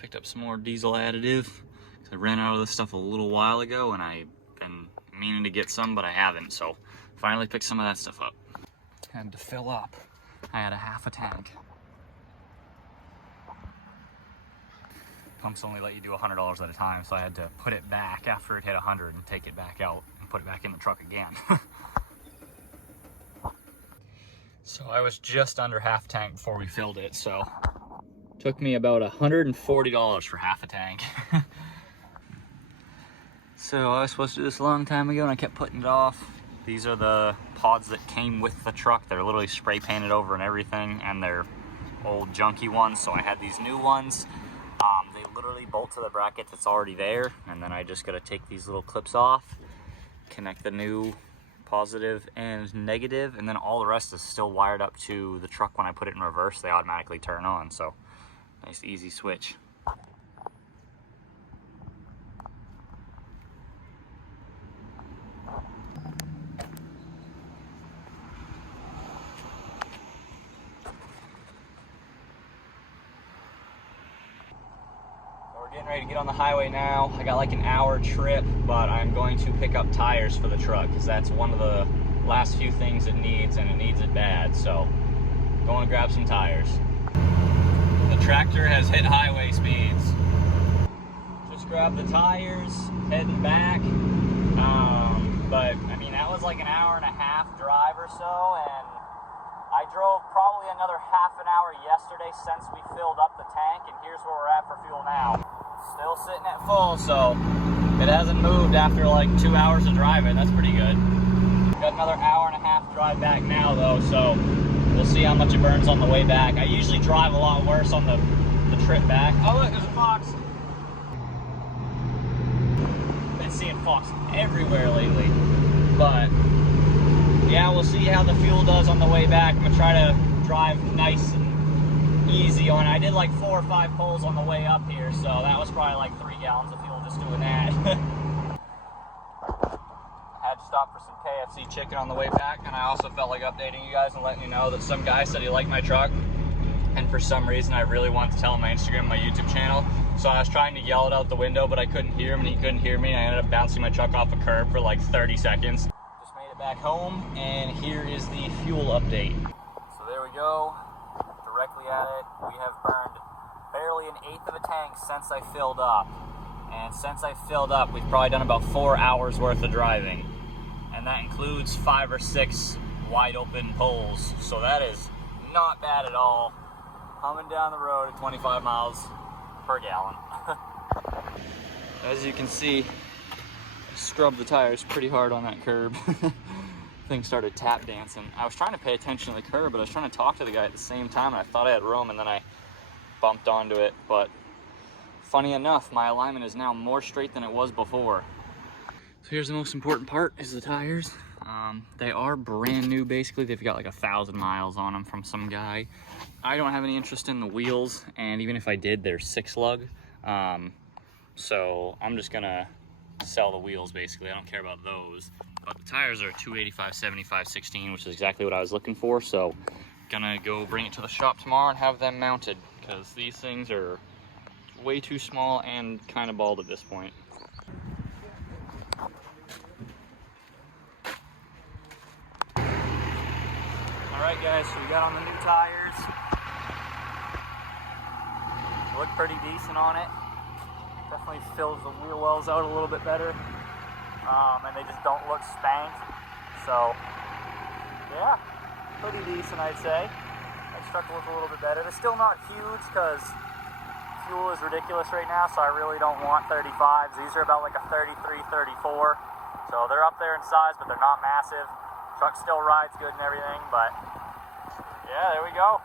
Picked up some more diesel additive. I ran out of this stuff a little while ago and I've been meaning to get some, but I haven't. So finally picked some of that stuff up. Had to fill up. I had a half a tank. Pumps only let you do $100 at a time, so I had to put it back after it hit 100 and take it back out and put it back in the truck again. So I was just under half tank before we filled it, so took me about $140 for half a tank. So I was supposed to do this a long time ago and I kept putting it off. These are the pods that came with the truck. They're literally spray painted over and everything, and they're old junky ones, so I had these new ones. They literally bolt to the bracket that's already there, and then I just gotta take these little clips off, connect the new positive and negative, and then all the rest is still wired up to the truck. When I put it in reverse, they automatically turn on, so nice easy switch. We're getting ready to get on the highway now. I got like an hour trip, but I'm going to pick up tires for the truck because that's one of the last few things it needs, and it needs it bad. So going to grab some tires. The tractor has hit highway speeds. Just grabbed the tires, heading back. But I mean, that was like an hour and a half drive or so, and I drove probably another half an hour yesterday since we filled up the tank, and here's where we're at for fuel now. Still sitting at full, so it hasn't moved after like 2 hours of driving. That's pretty good. Got another hour and a half drive back now though, so we'll see how much it burns on the way back. I usually drive a lot worse on the trip back. Oh look, there's a fox. Been seeing fox everywhere lately, but yeah, we'll see how the fuel does on the way back. I'm gonna try to drive nice and easy on it. I did like 4 or 5 pulls on the way up here, so that was probably like 3 gallons of fuel just doing that. Had to stop for some KFC chicken on the way back, and I also felt like updating you guys and letting you know that some guy said he liked my truck, and for some reason I really wanted to tell him my Instagram, my YouTube channel. So I was trying to yell it out the window, but I couldn't hear him and he couldn't hear me. I ended up bouncing my truck off a curb for like 30 seconds. Just made it back home, and here is the fuel update. So there we go. Directly at it, we have burned barely 1/8 of a tank since I filled up, and since I filled up we've probably done about 4 hours worth of driving, and that includes 5 or 6 wide open pulls, so that is not bad at all. Humming down the road at 25 miles per gallon. As you can see, I scrubbed the tires pretty hard on that curb. Thing started tap dancing. I was trying to pay attention to the curb, but I was trying to talk to the guy at the same time, and I thought I had room, and then I bumped onto it. But funny enough, my alignment is now more straight than it was before. So here's the most important part, is the tires. They are brand new basically. They've got like 1,000 miles on them from some guy. I don't have any interest in the wheels, and even if I did, they're 6 lug. So I'm just gonna sell the wheels basically. I don't care about those. But the tires are 285/75/16, which is exactly what I was looking for. So gonna go bring it to the shop tomorrow and have them mounted, because these things are way too small and kind of bald at this point. Alright guys, so we got on the new tires. Look pretty decent on it. Definitely fills the wheel wells out a little bit better. And they just don't look spanked. So yeah, pretty decent I'd say. That truck looks a little bit better. They're still not huge because fuel is ridiculous right now, so I really don't want 35s. These are about like a 33, 34. So they're up there in size, but they're not massive. Truck still rides good and everything, but yeah, there we go.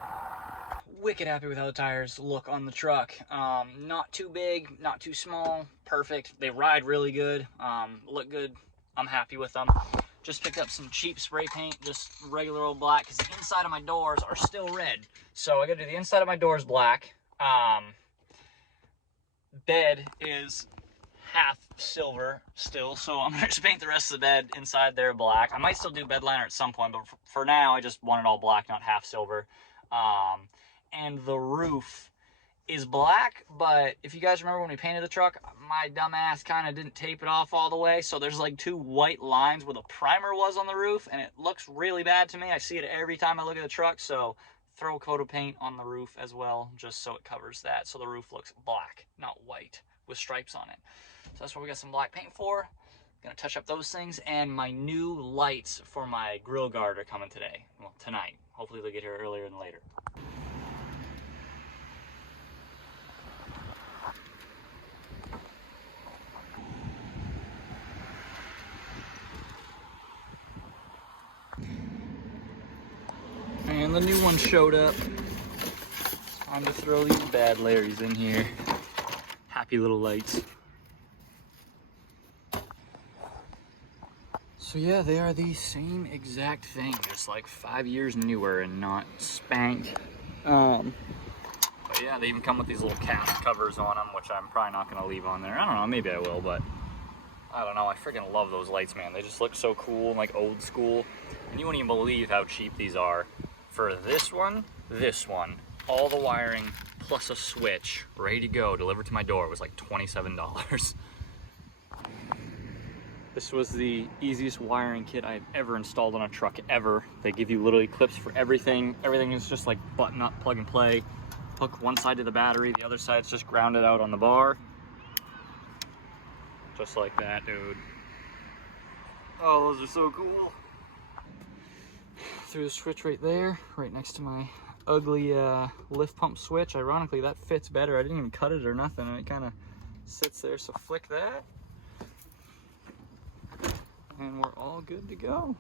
Wicked happy with how the tires look on the truck. Not too big, not too small, perfect. They ride really good, look good. I'm happy with them. Just picked up some cheap spray paint, just regular old black, because the inside of my doors are still red. So I gotta do the inside of my doors black. Bed is half silver still, so I'm gonna just paint the rest of the bed inside there black. I might still do bed liner at some point, but for now I just want it all black, not half silver. And the roof is black, but if you guys remember when we painted the truck, my dumbass kind of didn't tape it off all the way, so there's like 2 white lines where the primer was on the roof, and it looks really bad to me. I see it every time I look at the truck, so throw a coat of paint on the roof as well, just so it covers that, so the roof looks black, not white, with stripes on it. So that's what we got some black paint for. Gonna touch up those things, and my new lights for my grill guard are coming today. Well, tonight. Hopefully they'll get here earlier than later. And the new one showed up. Time to throw these bad Larrys in here. Happy little lights. So yeah, they are the same exact thing, just like 5 years newer and not spanked. But yeah, they even come with these little cast covers on them, which I'm probably not gonna leave on there. I don't know, maybe I will, but I don't know. I freaking love those lights, man. They just look so cool, like old school. And you wouldn't even believe how cheap these are. For this one, all the wiring plus a switch, ready to go, delivered to my door, was like $27. This was the easiest wiring kit I've ever installed on a truck ever. They give you literally clips for everything. Everything is just like button up, plug and play. Hook one side to the battery, the other side's just grounded out on the bar. Just like that, dude. Oh, those are so cool. Threw the switch right there, right next to my ugly lift pump switch. Ironically, that fits better. I didn't even cut it or nothing, and it kind of sits there, so flick that. And we're all good to go.